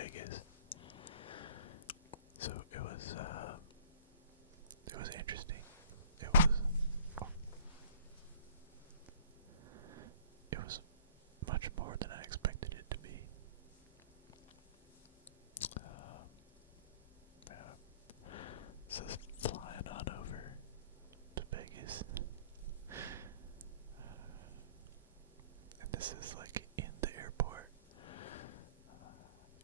Vegas. So it was interesting. It was much more than I expected it to be. Yeah. So flying on over to Vegas, and this is like in the airport,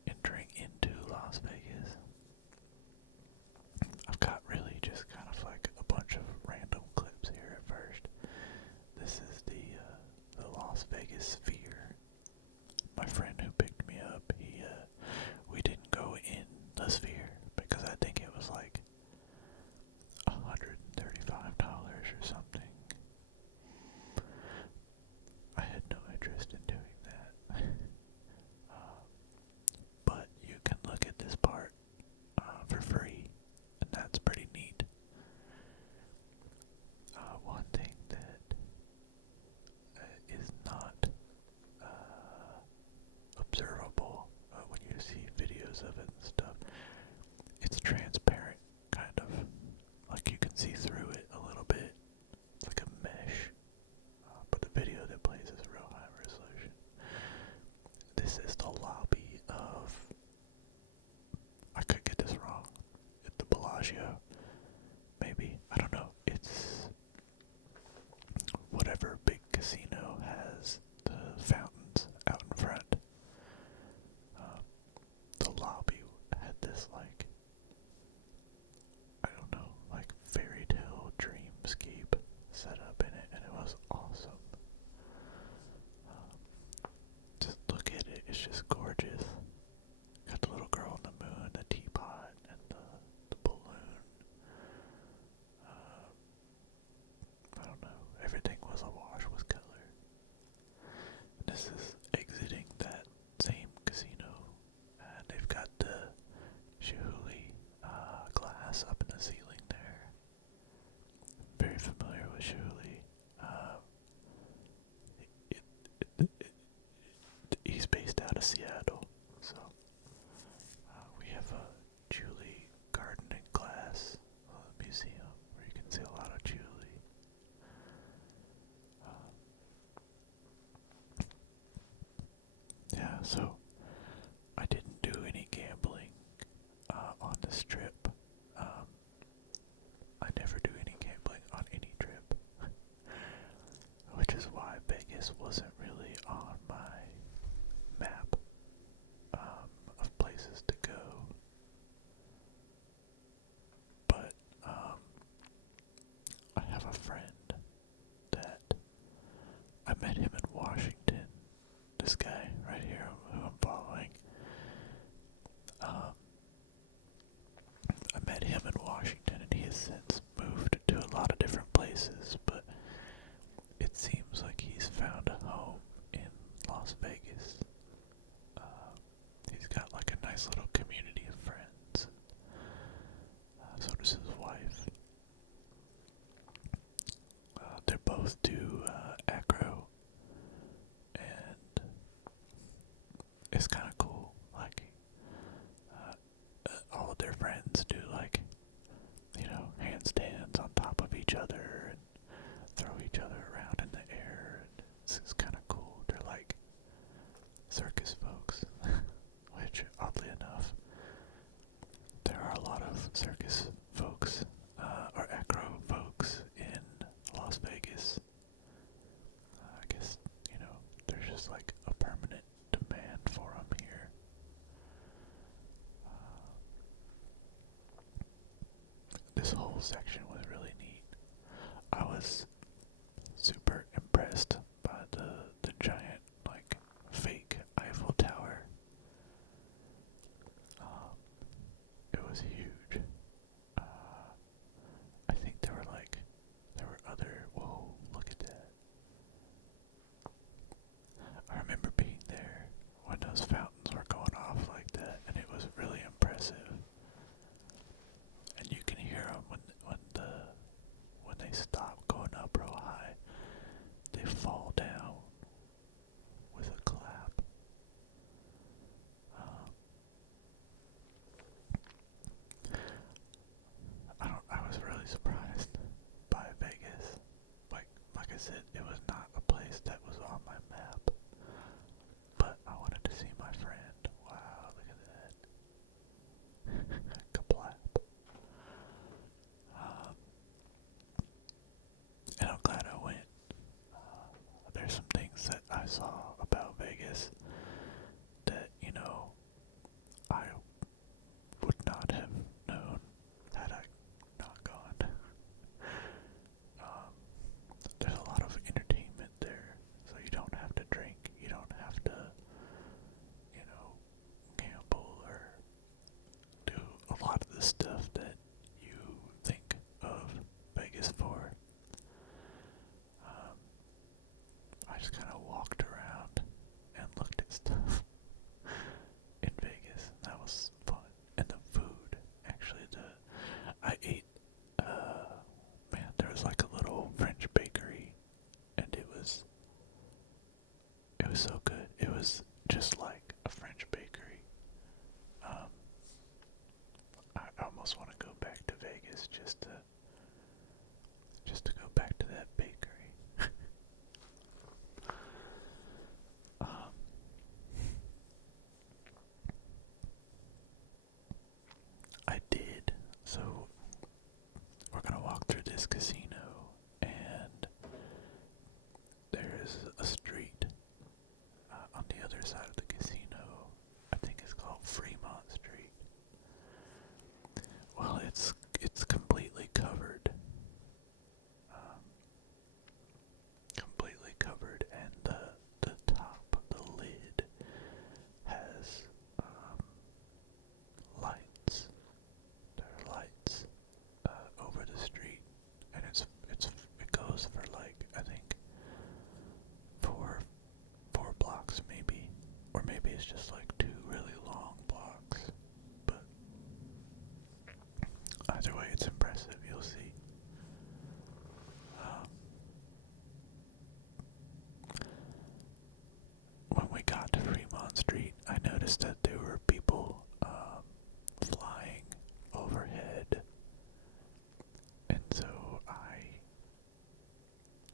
entering into Las Vegas. I've got really just kind of like a bunch of random clips here at first. This is the Las Vegas Sphere. My friend who picked me up, we didn't go in the Sphere because I think it was like $135 or something. I had no interest in doing that. But you can look at this part for free, and that's pretty neat. One thing that is not observable when you see videos of it and stuff, it's transparent, kind of. Like you can see through it a little bit. It's like a mesh. But the video that plays is real high resolution. This is the lobby of, I could get this wrong, at the Bellagio, maybe, I don't know, it's whatever big casino has the fountains out in front. The lobby had this like, I don't know, like fairy tale dreamscape set up in it, and it was awesome. Just look at it, it's just gorgeous. Got the little girl on the moon, the teapot, and the balloon. I don't know, everything was awash with color. And this is exiting that same casino, and they've got the Chihuly glass up in the ceiling there. Very familiar with Chihuly. He's based out of Seattle, so we have a Julie Garden and Glass museum where you can see a lot of Julie. Yeah, so I didn't do any gambling on this trip. I never do any gambling on any trip, which is why Vegas wasn't really on my map of places to go. But I have a friend that I met him in Washington. This guy right here who I'm following. I met him in Washington, and he has since moved to a lot of different places, but it seems like he's found a home in Las Vegas. He's got like a nice little community of friends. So does his wife. They both do acro, and it's kind of cool. Like, all of their friends do like, handstands on top of each other and throw each other around in the air. And it's kind of cool. They're like circus folks, which oddly enough, there are a lot of circus folks or acro folks in Las Vegas. I guess, there's just like a permanent demand for them here. This whole section was really neat. I was super impressed by the giant, like, fake Eiffel Tower. It was huge. I think there were other, whoa, look at that. I remember being there when those fountains were going off like that, and it was really impressive. And you can hear them when the the stuff that you think of Vegas for. I just kind of walked around and looked at stuff in Vegas. That was fun. And the food, actually, I ate, man, there was like a little French bakery, and it was so good. It was just like a French bakery. I almost want to go back to Vegas just to go back to that bakery. um, I did. So we're gonna walk through this casino, and there's a street on the other side of the casino. I think it's called Fremont Street. Well, it's completely covered, completely covered, and the top, the lid, has lights. There are lights over the street, and it goes for like I think four blocks maybe, or maybe it's just like two really long blocks. But either way, it's impressive. You'll see. When we got to Fremont Street, I noticed that there were people flying overhead, and so I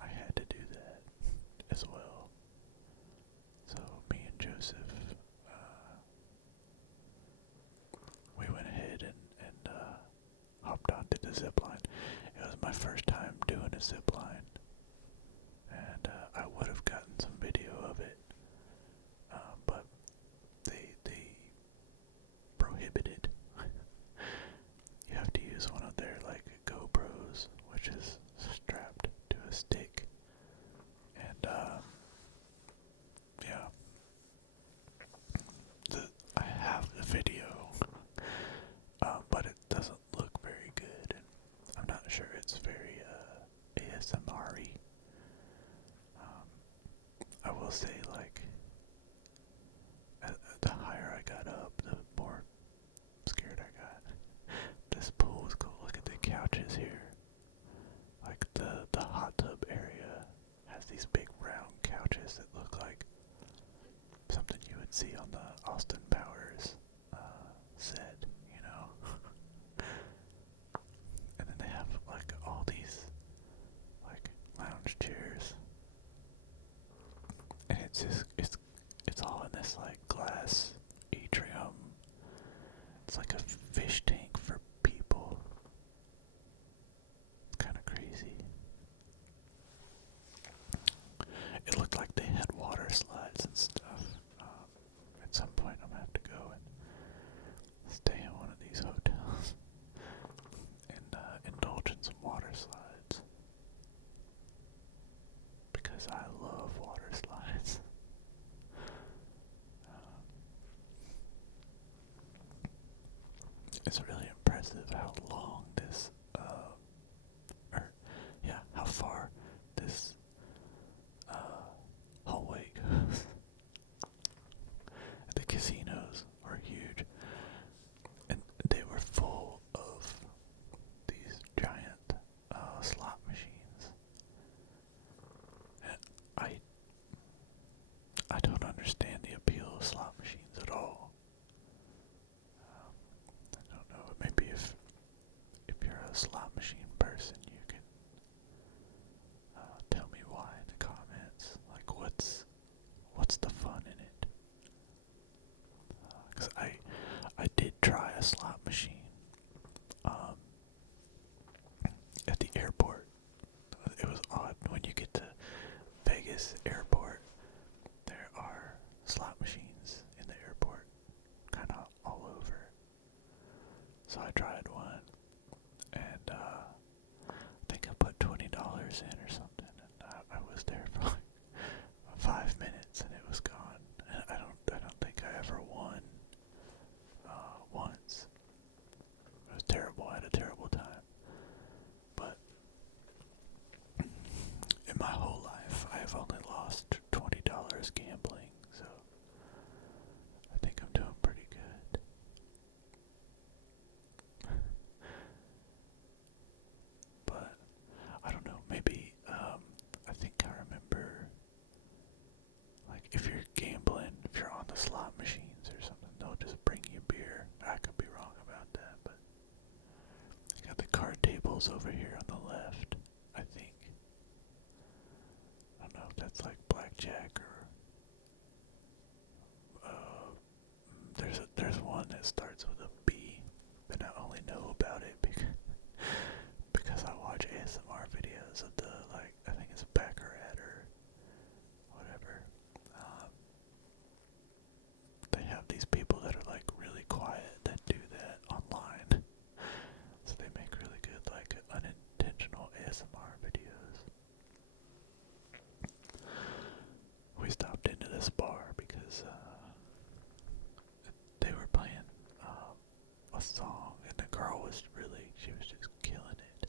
had to do that as well. So me and Joseph, we went ahead and hopped onto the zip line. It was my first time doing a zip line, and I would have gotten some video of it, but they prohibited. You have to use one of their like GoPros, which is strapped to a stick, and yeah, I have the video, but it doesn't look very good, and I'm not sure it's very ASMR-y. I will say, like, the higher I got up, the more scared I got. This pool is cool. Look at the couches here. Like, the hot tub area has these big round couches that look like something you would see on the Austin Powers set, you know? And then they have, like, all these, like, lounge chairs. And it's all in this, like, glass atrium. It's like a fish tank for people. It's kind of crazy. It looked like they had water slides and stuff. At some point I'm gonna have to go and stay in one of these hotels and indulge in some water slides. Because I love water slides. It's really impressive how long this, how far this hallway goes. The casinos are huge, and they were full of these giant slot machines. And I don't understand the appeal of slot machines at all. I don't know. Maybe if you're a slot machine person, you can tell me why in the comments. Like, what's the fun in it? 'Cause I did try a slot machine at the airport. It was odd. When you get to Vegas airport, there are slot machines in the airport, kind of all over. So I tried one, and I think I put $20 in or something, and I was there for like 5 minutes, and it was gone. And I don't think I ever won once. Ramble's over here on the left, I think. I don't know if that's like blackjack or there's one that starts with a B, but I only know about it because I watch ASMR videos of the, like, I think it's Baccarat or whatever. They have these people that are like really quiet that do that online. So they make really good, like, unintentional ASMR videos. We stopped into this bar because they were playing a song, and the girl was she was just killing it.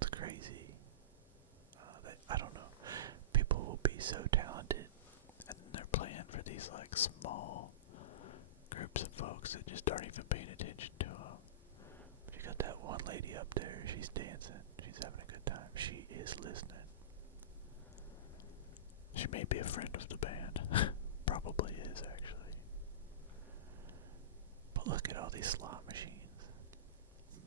It's crazy. I don't know. People will be so talented, and they're playing for these like small groups of folks that just aren't even paying attention to them. But you got that one lady up there. She's dancing. She's having a good time. She is listening. She may be a friend of the band. Probably is, actually. But look at all these slot machines.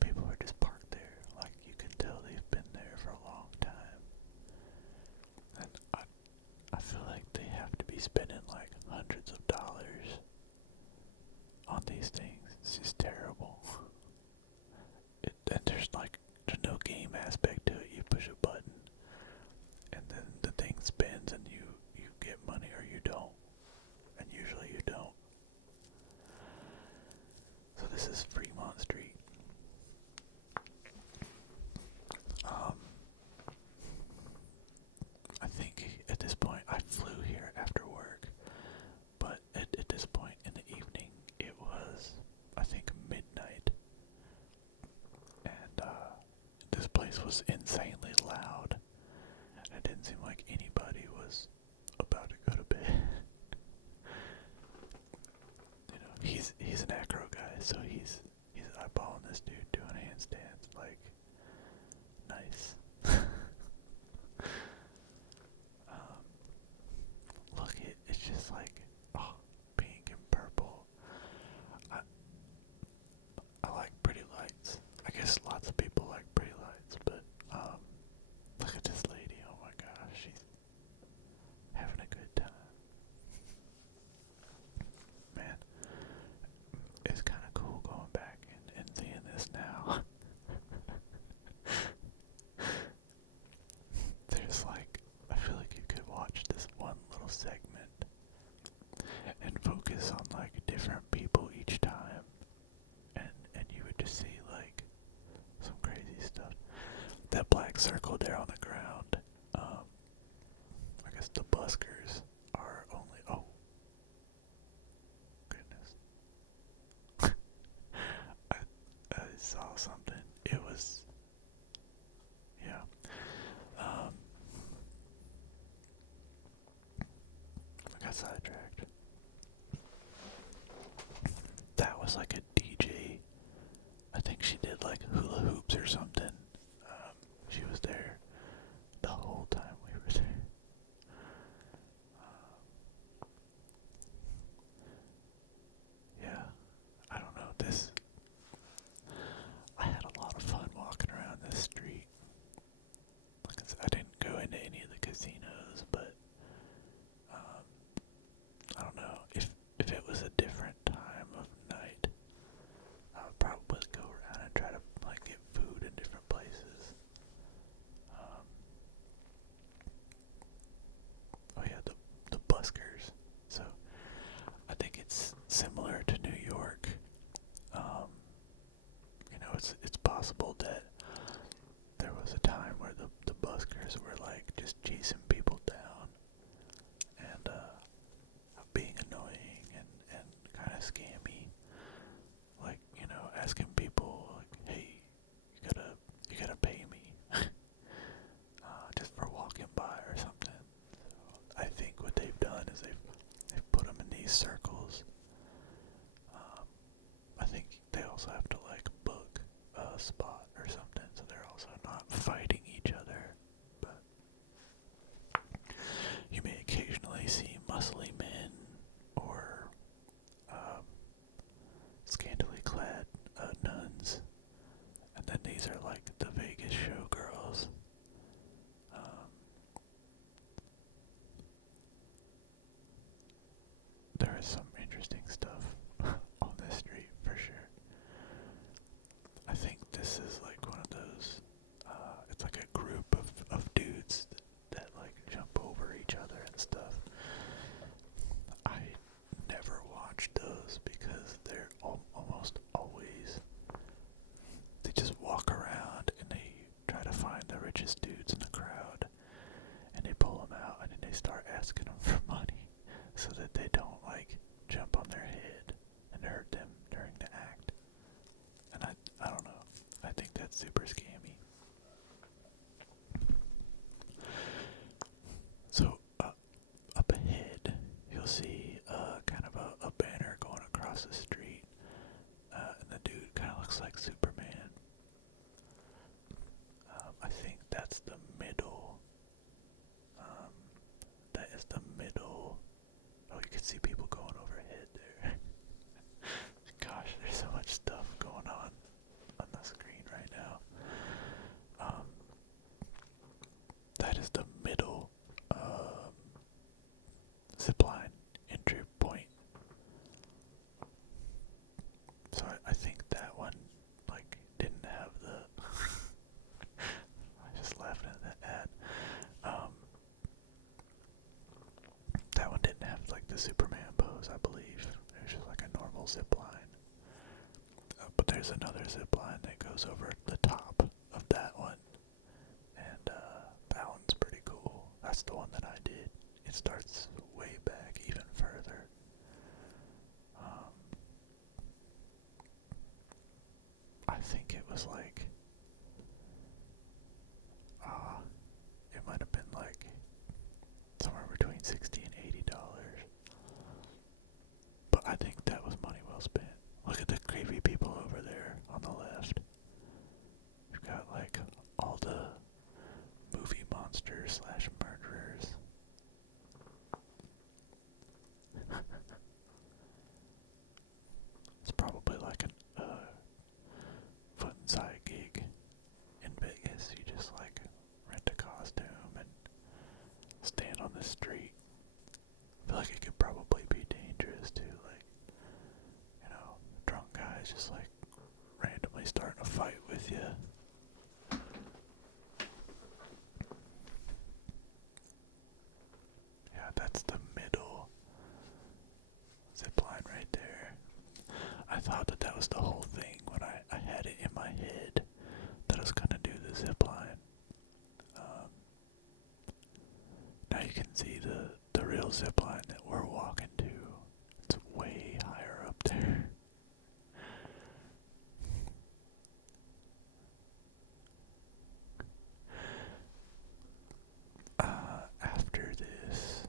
People are just parked there. Like, you can tell they've been there for a long time. And I feel like they have to be spending like hundreds of dollars on these things. It's just terrible. And there's no game aspect to it. You push a button, and then the thing spins, and you get money or you don't. And usually you don't. So this is Fremont Street. I think at this point I flew here after work, but at this point in the evening it was, I think, midnight, and this place was insanely loud, and it didn't seem like anybody was about to go to bed. You know, he's an acro guy, so he's eyeballing this dude doing handstands, like, nice. Look, it's just like, oh, pink and purple. I like pretty lights. I guess lots of people like pretty lights, but look at this lady. Oh my gosh, she's having a good time. Man, it's kind of cool going back and seeing this now. There's like, I feel like you could watch this one little segment and focus on like different people each time, and you would just see like some crazy stuff. That black circle there on the ground, I guess the buskers are only, oh, goodness. I saw something. It was, yeah. I got sidetracked. That was like a DJ. I think she did like hula hoops or something. She was there the whole time we were there. Yeah, I don't know. I had a lot of fun walking around this street. Like I said, I didn't go into any of the casinos, but I don't know. If it was a different time of night, I would probably go around and try to like get food in different places. Oh yeah, the buskers. So I think it's similar to New York. You know, it's possible that there was a time where the buskers were like just chasing people down and being annoying and kind of scammy. Like, you know, asking people like, hey, you gotta pay me just for walking by or something. So I think what they've done is they've they start asking them for money so that they don't like jump on their head and hurt them during the act. And I don't know. I think that's super scammy. So up ahead, you'll see kind of a banner going across the street, and the dude kind of looks like Superman. I think that's the middle. That is the middle. Oh, you can see people going overhead there. Gosh, there's so much stuff going on the screen right now. That is the middle zipline entry point. So I think that one like didn't have the. I just laughed at that ad. That one didn't have like the Superman pose, I believe. It was just like a normal zip line. But there's another zip line that goes over the top of that one. And that one's pretty cool. That's the one that I did. It starts way back even further. I think it was like, it might have been like somewhere between $60 and $80. But I think that was money well spent. Look at the creepy people over there on the left. You've got like all the movie monsters slash murderers. It's probably like a foot inside gig in Vegas. You just like rent a costume and stand on the street. I feel like it could probably be dangerous too, like, you know, drunk guys just like randomly starting a fight with you. Yeah, that's the middle zip line right there. I thought that was the whole thing when I had it in my head that I was gonna do the zip line. Now you can see the real zip line that we're walking to. It's way higher up there. After this,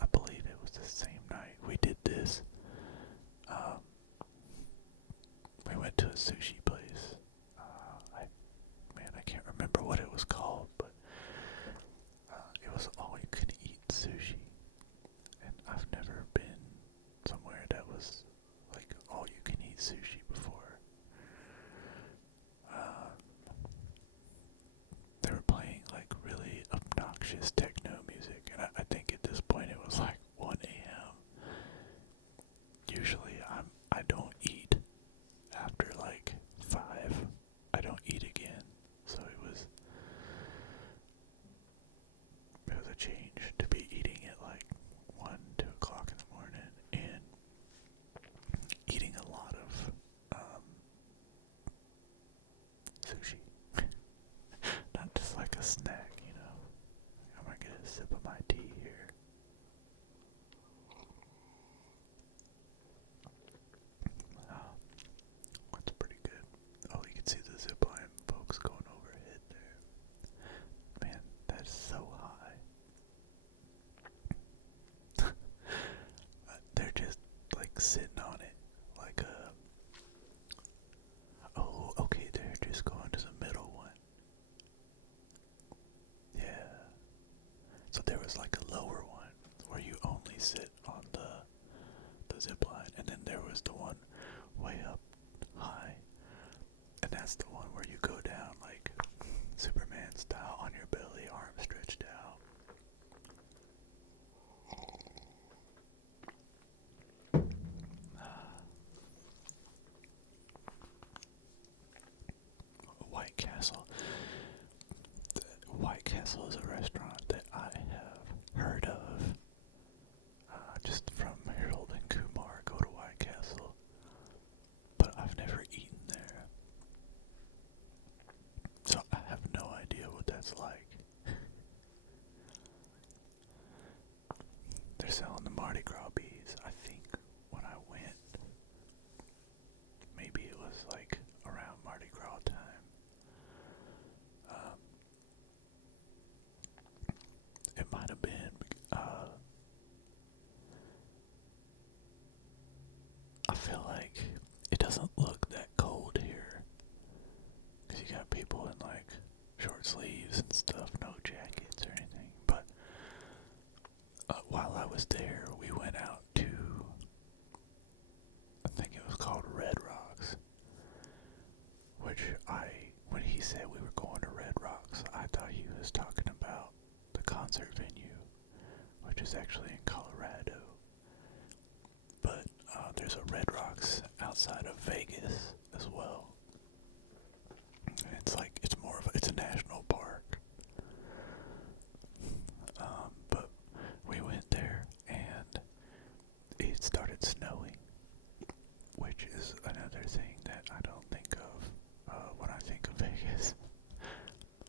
I believe it was the same night we did this. We went to a sushi place. I can't remember what it was called, but it was all you could eat sushi. And I've never been somewhere that was like all you can eat sushi before. They were playing like really obnoxious techno music, and I think at this point it was like 1 a.m. Usually I don't eat after like 5. I don't eat again, so it was a change to be eating at like 1, 2 o'clock in the morning and eating a lot of sushi. Not just like a snack, you know. I'm gonna get a sip of my tea here. That's pretty good. Oh, you can see the zipline folks going overhead there. Man, that's so high. They're just like sitting on it like a. Oh, okay, they're just going to the middle one. Yeah. So there was like a lower one where you only sit on the zip line, and then there was the one way up high, and that's the one where you go down like Superman style on your belly, arms stretched out. White Castle. White Castle is a restaurant that I have heard of. Just from Harold and Kumar Go to White Castle. But I've never eaten there. So I have no idea what that's like. Mardi Gras bees. I think when I went, maybe it was like around Mardi Gras time. Um, it might have been. I feel like it doesn't look that cold here, because you got people in like short sleeves and stuff, no jackets or anything. But while I was there, we went out to, I think it was called Red Rocks, which when he said we were going to Red Rocks, I thought he was talking about the concert venue, which is actually in Colorado. But there's a Red Rocks outside of Vegas as well. It's a national park. But we went there and it started snowing, which is another thing that I don't think of when I think of Vegas.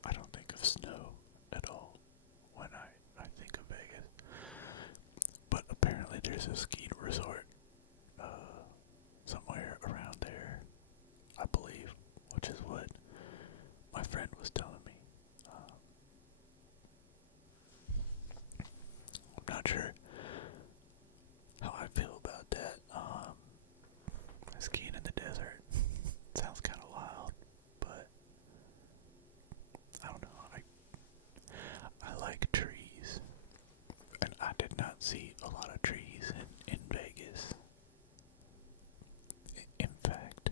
I don't think of snow at all when I think of Vegas. But apparently there's a ski resort somewhere around there, I believe, which is what my friend was telling me. I'm not sure how I feel about that. Skiing in the desert sounds kind of wild, but I don't know. I like trees, and I did not see a lot of trees in Vegas. In fact,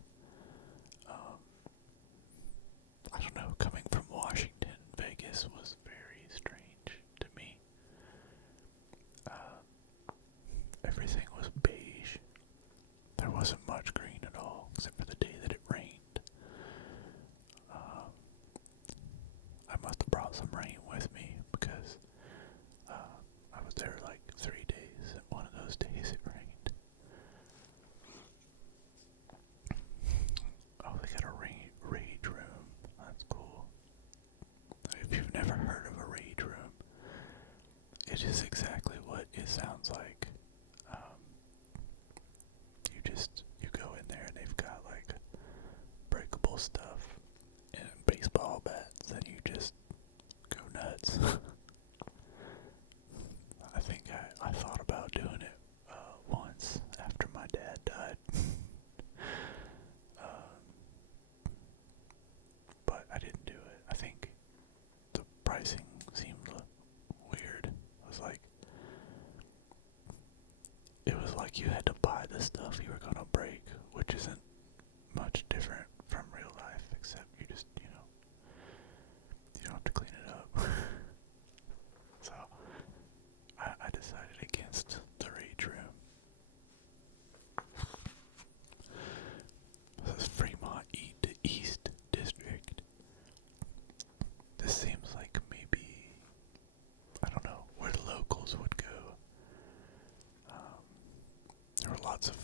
I don't know, coming from Washington, Vegas was very strange to me. Everything was beige. There wasn't much green at all, except for the day that it rained. I must have brought some rain with me because I was there like 3 days, and one of those days it rained. Oh, they got a rage room. That's cool. If you've never heard of a rage room, it is exactly what it sounds like. You go in there and they've got like breakable stuff and baseball bats, and you just go nuts. I think I thought about doing it once after my dad died. But I didn't do it. I think the pricing seemed weird. It was like you had to buy the stuff you were gonna break, which isn't much different from real life, except you just, you don't have to clean it up. So, I decided against the rage room. This is Fremont East District. This seems like maybe, I don't know, where the locals would go. There were lots of